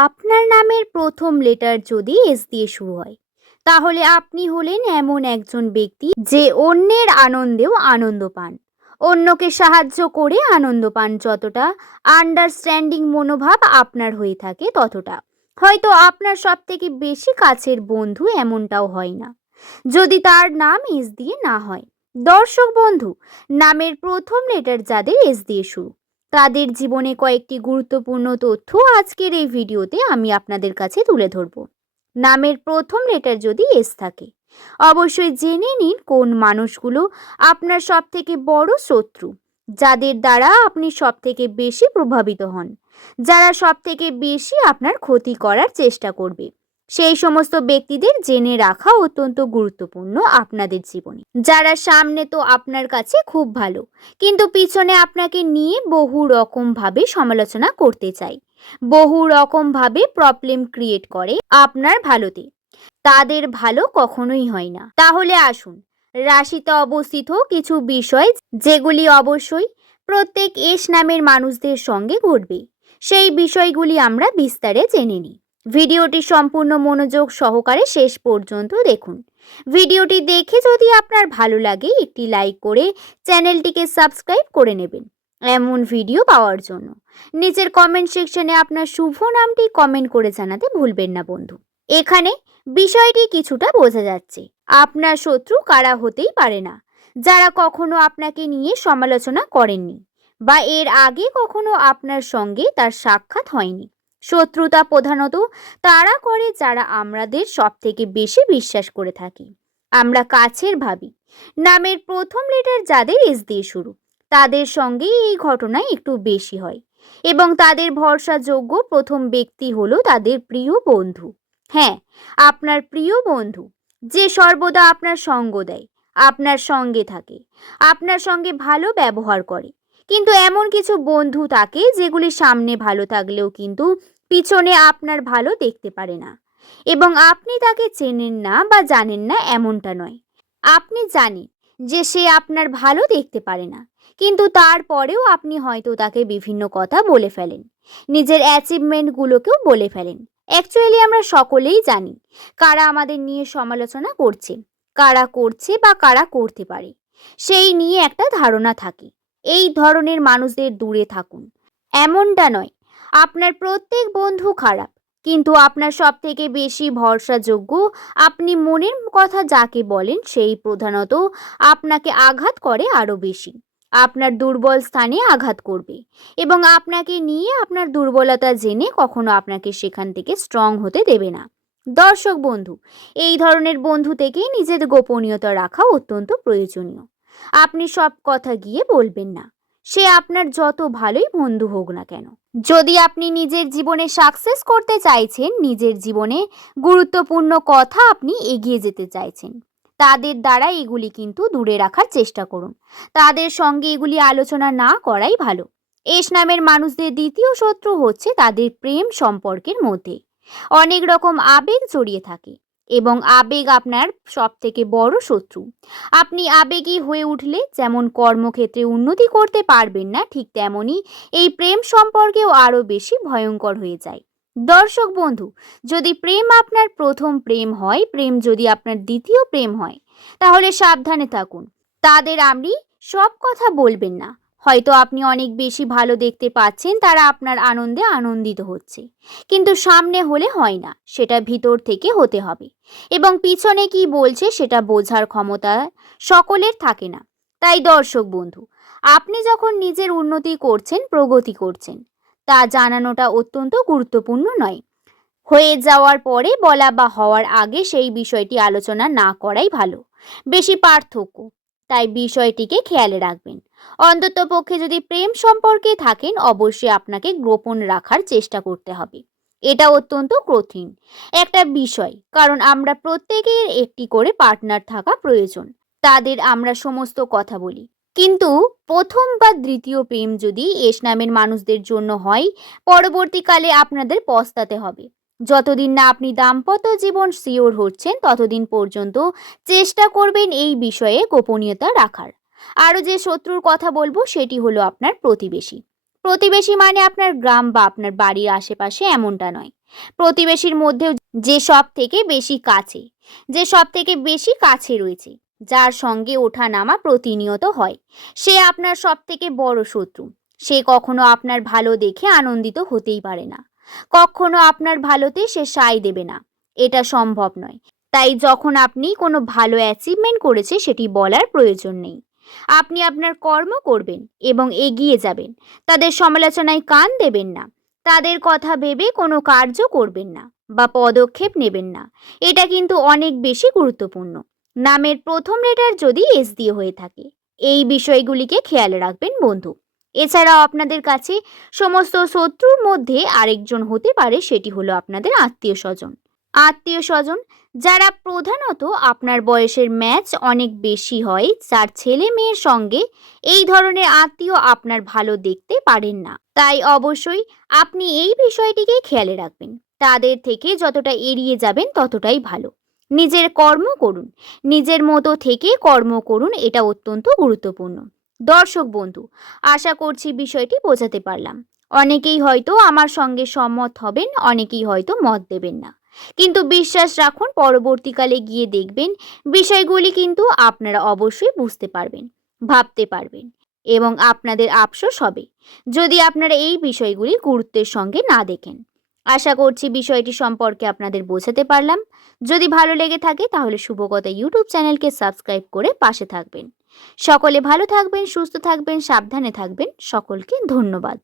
আপনার নামের প্রথম লেটার যদি এস দিয়ে শুরু হয়, তাহলে আপনি হলেন এমন একজন ব্যক্তি যে অন্যের আনন্দেও আনন্দ পান। অন্যকে সাহায্য করে আনন্দ পান যতটা, আন্ডারস্ট্যান্ডিং মনোভাব আপনার হয়ে থাকে ততটা। হয়তো আপনার সবথেকে বেশি কাছের বন্ধু এমনটাও হয় না, যদি তার নাম এস দিয়ে না হয়। দর্শক বন্ধু, নামের প্রথম লেটার যাদের এস দিয়ে শুরু, তাদের জীবনে কয়েকটি গুরুত্বপূর্ণ তথ্য আজকের এই ভিডিওতে আমি আপনাদের কাছে তুলে ধরব। নামের প্রথম লেটার যদি এস থাকে, অবশ্যই জেনে নিন কোন মানুষগুলো আপনার সবথেকে বড় শত্রু, যাদের দ্বারা আপনি সবথেকে বেশি প্রভাবিত হন, যারা সবথেকে বেশি আপনার ক্ষতি করার চেষ্টা করবে। সেই সমস্ত ব্যক্তিদের জেনে রাখা অত্যন্ত গুরুত্বপূর্ণ আপনাদের জীবনে। যারা সামনে তো আপনার কাছে খুব ভালো, কিন্তু পিছনে আপনাকে নিয়ে বহু রকম ভাবে সমালোচনা করতে চায়, বহু রকম ভাবে প্রবলেম ক্রিয়েট করে আপনার ভালোতে, তাদের ভালো কখনোই হয় না। তাহলে আসুন রাশিতে অবস্থিত কিছু বিষয়, যেগুলি অবশ্যই প্রত্যেক এস নামের মানুষদের সঙ্গে ঘটবে, সেই বিষয়গুলি আমরা বিস্তারে জেনে নিই। ভিডিওটি সম্পূর্ণ মনোযোগ সহকারে শেষ পর্যন্ত দেখুন। ভিডিওটি দেখে যদি আপনার ভালো লাগে, একটি লাইক করে চ্যানেলটিকে সাবস্ক্রাইব করে নেবেন এমন ভিডিও পাওয়ার জন্য। নিচের কমেন্ট সেকশনে আপনার শুভ নামটি কমেন্ট করে জানাতে ভুলবেন না বন্ধু। এখানে বিষয়টি কিছুটা বোঝা যাচ্ছে, আপনার শত্রু কারা হতেই পারে না, যারা কখনো আপনাকে নিয়ে সমালোচনা করেননি বা এর আগে কখনো আপনার সঙ্গে তার সাক্ষাৎ হয়নি। শত্রুতা প্রধানত তারা করে যারা আমাদের সব থেকে বেশি বিশ্বাস করে থাকি, আমরা কাছের ভাবি। নামের প্রথম লেটার যাদের এস দিয়ে শুরু, তাদের সঙ্গে এই ঘটনা একটু বেশি হয় এবং তাদের ভরসাযোগ্য প্রথম ব্যক্তি হলো তাদের প্রিয় বন্ধু। হ্যাঁ, আপনার প্রিয় বন্ধু, যে সর্বদা আপনার সঙ্গ দেয়, আপনার সঙ্গে থাকে, আপনার সঙ্গে ভালো ব্যবহার করে। কিন্তু এমন কিছু বন্ধু থাকে যেগুলি সামনে ভালো থাকলেও কিন্তু পিছনে আপনার ভালো দেখতে পারে না, এবং আপনি তাকে চেনেন না বা জানেন না এমনটা নয়। আপনি জানেন যে সে আপনার ভালো দেখতে পারে না, কিন্তু তারপরেও আপনি হয়তো তাকে বিভিন্ন কথা বলে ফেলেন, নিজের অ্যাচিভমেন্টগুলোকেও বলে ফেলেন। অ্যাকচুয়ালি আমরা সকলেই জানি কারা আমাদের নিয়ে সমালোচনা করছে, কারা করছে বা কারা করতে পারে, সেই নিয়ে একটা ধারণা থাকে। এই ধরনের মানুষদের দূরে থাকুন। এমনটা নয় আপনার প্রত্যেক বন্ধু খারাপ, কিন্তু আপনার সব থেকে বেশি ভরসাযোগ্য, আপনি মনের কথা যাকে বলেন সেই প্রধানত আপনাকে আঘাত করে আরো বেশি, আপনার দুর্বল স্থানে আঘাত করবে এবং আপনাকে নিয়ে আপনার দুর্বলতা জেনে কখনো আপনাকে সেখান থেকে স্ট্রং হতে দেবে না। দর্শক বন্ধু, এই ধরনের বন্ধু থেকে নিজের গোপনীয়তা রাখা অত্যন্ত প্রয়োজনীয়। আপনি সব কথা গিয়ে বলবেন না, সে আপনার যত ভালোই বন্ধু হোক না কেন। যদি আপনি নিজের জীবনে সাকসেস করতে চাইছেন, নিজের জীবনে গুরুত্বপূর্ণ কথা আপনি এগিয়ে যেতে চাইছেন, তাদের দ্বারা এগুলি কিন্তু দূরে রাখার চেষ্টা করুন। তাদের সঙ্গে এগুলি আলোচনা না করাই ভালো। এস নামের মানুষদের দ্বিতীয় শত্রু হচ্ছে তাদের প্রেম সম্পর্কের মধ্যে অনেক রকম আবেগ জড়িয়ে থাকে এবং আবেগ আপনার সব থেকে বড় শত্রু। আপনি আবেগী হয়ে উঠলে যেমন কর্মক্ষেত্রে উন্নতি করতে পারবেন না, ঠিক তেমনি এই প্রেম সম্পর্কেও আরো বেশি ভয়ঙ্কর হয়ে যায়। দর্শক বন্ধু, যদি প্রেম আপনার প্রথম প্রেম হয়, প্রেম যদি আপনার দ্বিতীয় প্রেম হয়, তাহলে সাবধানে থাকুন। তাদের আপনি সব কথা বলবেন না। হয়তো আপনি অনেক বেশি ভালো দেখতে পাচ্ছেন, তারা আপনার আনন্দে আনন্দিত হচ্ছে, কিন্তু সামনে হলে হয় না, সেটা ভিতর থেকে হতে হবে এবং পিছনে কি বলছে সেটা বোঝার ক্ষমতা সকলের থাকে না। তাই দর্শক বন্ধু, আপনি যখন নিজের উন্নতি করছেন, প্রগতি করছেন, তা জানানোটা অত্যন্ত গুরুত্বপূর্ণ নয়। হয়ে যাওয়ার পরে বলা বা হওয়ার আগে সেই বিষয়টি আলোচনা না করাই ভালো, বেশি পার্থক্য। তাই বিষয়টিকে খেয়ালে রাখবেন। অন্ততপক্ষে যদি প্রেম সম্পর্কে থাকেন, অবশ্যই আপনাকে গোপন রাখার চেষ্টা করতে হবে। এটা অত্যন্ত কঠিন একটা বিষয়, কারণ আমরা প্রত্যেকের একটি করে পার্টনার থাকা প্রয়োজন, তাদের আমরা সমস্ত কথা বলি। কিন্তু প্রথম বা দ্বিতীয় প্রেম যদি এস নামের মানুষদের জন্য হয়, পরবর্তীকালে আপনাদের পস্তাতে হবে। যতদিন না আপনি দাম্পত্য জীবন সিওর হচ্ছেন, ততদিন পর্যন্ত চেষ্টা করবেন এই বিষয়ে গোপনীয়তা রাখার। আরও যে শত্রুর কথা বলবো সেটি হলো আপনার প্রতিবেশী। প্রতিবেশী মানে আপনার গ্রাম বা আপনার বাড়ির আশেপাশে এমনটা নয়। প্রতিবেশীর মধ্যেও যে সব থেকে বেশি কাছে, যে সব থেকে বেশি কাছে রয়েছে, যার সঙ্গে ওঠা নামা প্রতিনিয়ত হয়, সে আপনার সব থেকে বড় শত্রু। সে কখনো আপনার ভালো দেখে আনন্দিত হতেই পারে না, কখনো আপনার ভালোতে সে সায় দেবে না, এটা সম্ভব নয়। তাই যখন আপনি কোনো ভালো অ্যাচিভমেন্ট করেছে সেটি বলার প্রয়োজন নেই। আপনি আপনার কর্ম করবেন এবং এগিয়ে যাবেন। তাদের সমালোচনায় কান দেবেন না, তাদের কথা ভেবে কোনো কার্য করবেন না বা পদক্ষেপ নেবেন না। এটা কিন্তু অনেক বেশি গুরুত্বপূর্ণ। নামের প্রথম লেটার যদি এস দিয়ে হয়ে থাকে, এই বিষয়গুলিকে খেয়াল রাখবেন বন্ধু। এছাড়াও আপনাদের কাছে সমস্ত শত্রুর মধ্যে আরেকজন হতে পারে, সেটি হলো আপনাদের আত্মীয় স্বজন। আত্মীয় স্বজন যারা প্রধানত আপনার বয়সের ম্যাচ অনেক বেশি হয়, যার ছেলে মেয়ের সঙ্গে এই ধরনের আত্মীয় আপনার ভালো দেখতে পারেন না। তাই অবশ্যই আপনি এই বিষয়টিকে খেয়ালে রাখবেন। তাদের থেকে যতটা এড়িয়ে যাবেন ততটাই ভালো। নিজের কর্ম করুন, নিজের মতো থেকে কর্ম করুন, এটা অত্যন্ত গুরুত্বপূর্ণ। দর্শক বন্ধু, আশা করছি বিষয়টি বোঝাতে পারলাম। অনেকেই হয়তো আমার সঙ্গে সম্মত হবেন, অনেকেই হয়তো মত দেবেন না, কিন্তু বিশ্বাস রাখুন পরবর্তীকালে গিয়ে দেখবেন বিষয়গুলি কিন্তু আপনারা অবশ্যই বুঝতে পারবেন, ভাবতে পারবেন এবং আপনাদের আফসোস হবে যদি আপনারা এই বিষয়গুলি গুরুত্বের সঙ্গে না দেখেন। আশা করছি বিষয়টি সম্পর্কে আপনাদের বোঝাতে পারলাম। যদি ভালো লেগে থাকে তাহলে শুভকথা ইউটিউব চ্যানেলকে সাবস্ক্রাইব করে পাশে থাকবেন। সকলে ভালো থাকবেন, সুস্থ থাকবেন, সাবধানে থাকবেন। সকলকে ধন্যবাদ।